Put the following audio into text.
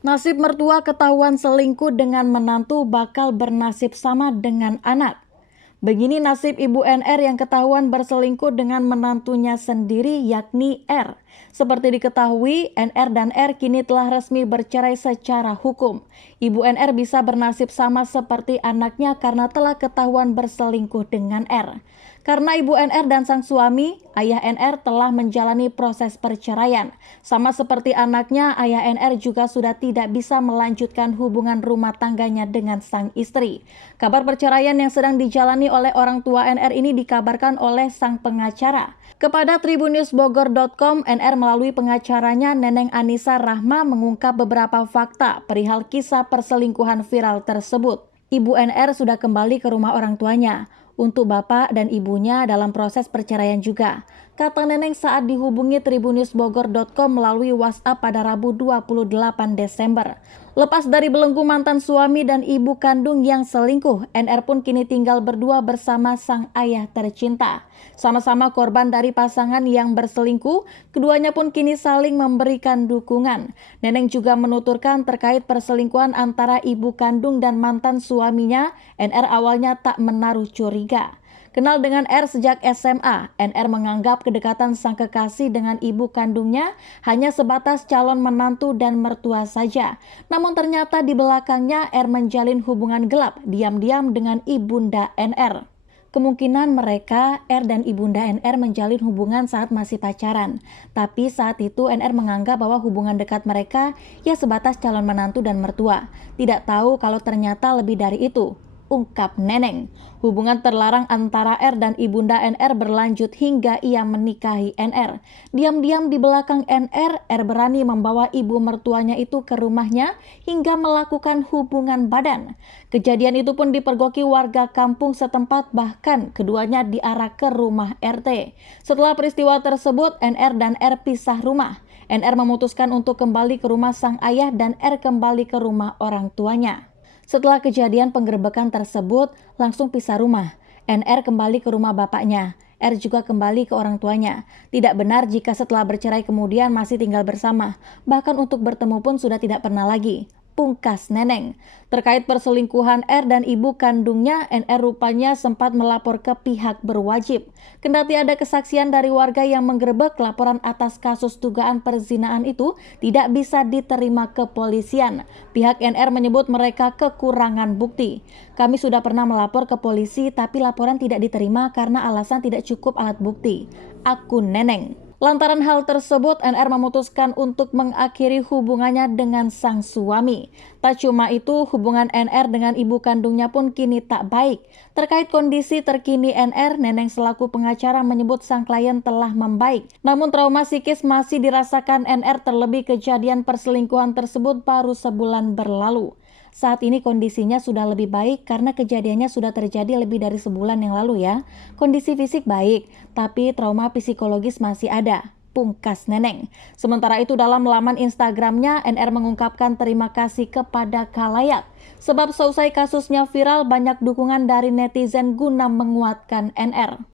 Nasib mertua ketahuan selingkuh dengan menantu bakal bernasib sama dengan anak. Begini nasib Ibu NR yang ketahuan berselingkuh dengan menantunya sendiri yakni R. Seperti diketahui, NR dan R kini telah resmi bercerai secara hukum. Ibu NR bisa bernasib sama seperti anaknya karena telah ketahuan berselingkuh dengan R. Karena Ibu NR dan sang suami, ayah NR telah menjalani proses perceraian. Sama seperti anaknya, ayah NR juga sudah tidak bisa melanjutkan hubungan rumah tangganya dengan sang istri. Kabar perceraian yang sedang dijalani oleh orang tua NR ini dikabarkan oleh sang pengacara. Kepada tribunnewsbogor.com, NR melalui pengacaranya Neneng Anissa Rahma mengungkap beberapa fakta perihal kisah perselingkuhan viral tersebut. Ibu NR sudah kembali ke rumah orang tuanya. Untuk bapak dan ibunya dalam proses perceraian juga, kata Neneng saat dihubungi tribunnewsbogor.com melalui WhatsApp pada Rabu 28 Desember. Lepas dari belenggu mantan suami dan ibu kandung yang selingkuh, NR pun kini tinggal berdua bersama sang ayah tercinta. Sama-sama korban dari pasangan yang berselingkuh, keduanya pun kini saling memberikan dukungan. Neneng juga menuturkan terkait perselingkuhan antara ibu kandung dan mantan suaminya, NR awalnya tak menaruh curiga. Kenal dengan R sejak SMA, NR menganggap kedekatan sang kekasih dengan ibu kandungnya hanya sebatas calon menantu dan mertua saja. Namun ternyata di belakangnya R menjalin hubungan gelap diam-diam dengan ibunda NR. Kemungkinan mereka, R dan ibunda NR menjalin hubungan saat masih pacaran. Tapi saat itu NR menganggap bahwa hubungan dekat mereka ya sebatas calon menantu dan mertua. Tidak tahu kalau ternyata lebih dari itu, ungkap Neneng. Hubungan terlarang antara R dan ibunda NR berlanjut hingga ia menikahi NR. Diam-diam di belakang NR, R berani membawa ibu mertuanya itu ke rumahnya hingga melakukan hubungan badan. Kejadian itu pun dipergoki warga kampung setempat, bahkan keduanya diarak ke rumah RT. Setelah peristiwa tersebut, NR dan R pisah rumah. NR memutuskan untuk kembali ke rumah sang ayah dan R kembali ke rumah orang tuanya. Setelah kejadian penggerebekan tersebut, langsung pisah rumah. NR kembali ke rumah bapaknya. R juga kembali ke orang tuanya. Tidak benar jika setelah bercerai kemudian masih tinggal bersama. Bahkan untuk bertemu pun sudah tidak pernah lagi, pungkas Neneng. Terkait perselingkuhan R dan ibu kandungnya, NR rupanya sempat melapor ke pihak berwajib. Kendati ada kesaksian dari warga yang menggerebek, laporan atas kasus dugaan perzinaan itu tidak bisa diterima kepolisian. Pihak NR menyebut mereka kekurangan bukti. Kami sudah pernah melapor ke polisi tapi laporan tidak diterima karena alasan tidak cukup alat bukti, akun Neneng. Lantaran hal tersebut, NR memutuskan untuk mengakhiri hubungannya dengan sang suami. Tak cuma itu, hubungan NR dengan ibu kandungnya pun kini tak baik. Terkait kondisi terkini NR, Neneng selaku pengacara menyebut sang klien telah membaik. Namun trauma psikis masih dirasakan NR terlebih kejadian perselingkuhan tersebut baru sebulan berlalu. Saat ini kondisinya sudah lebih baik karena kejadiannya sudah terjadi lebih dari sebulan yang lalu ya. Kondisi fisik baik, tapi trauma psikologis masih ada, pungkas Neneng. Sementara itu dalam laman Instagramnya, NR mengungkapkan terima kasih kepada khalayak. Sebab seusai kasusnya viral, banyak dukungan dari netizen guna menguatkan NR.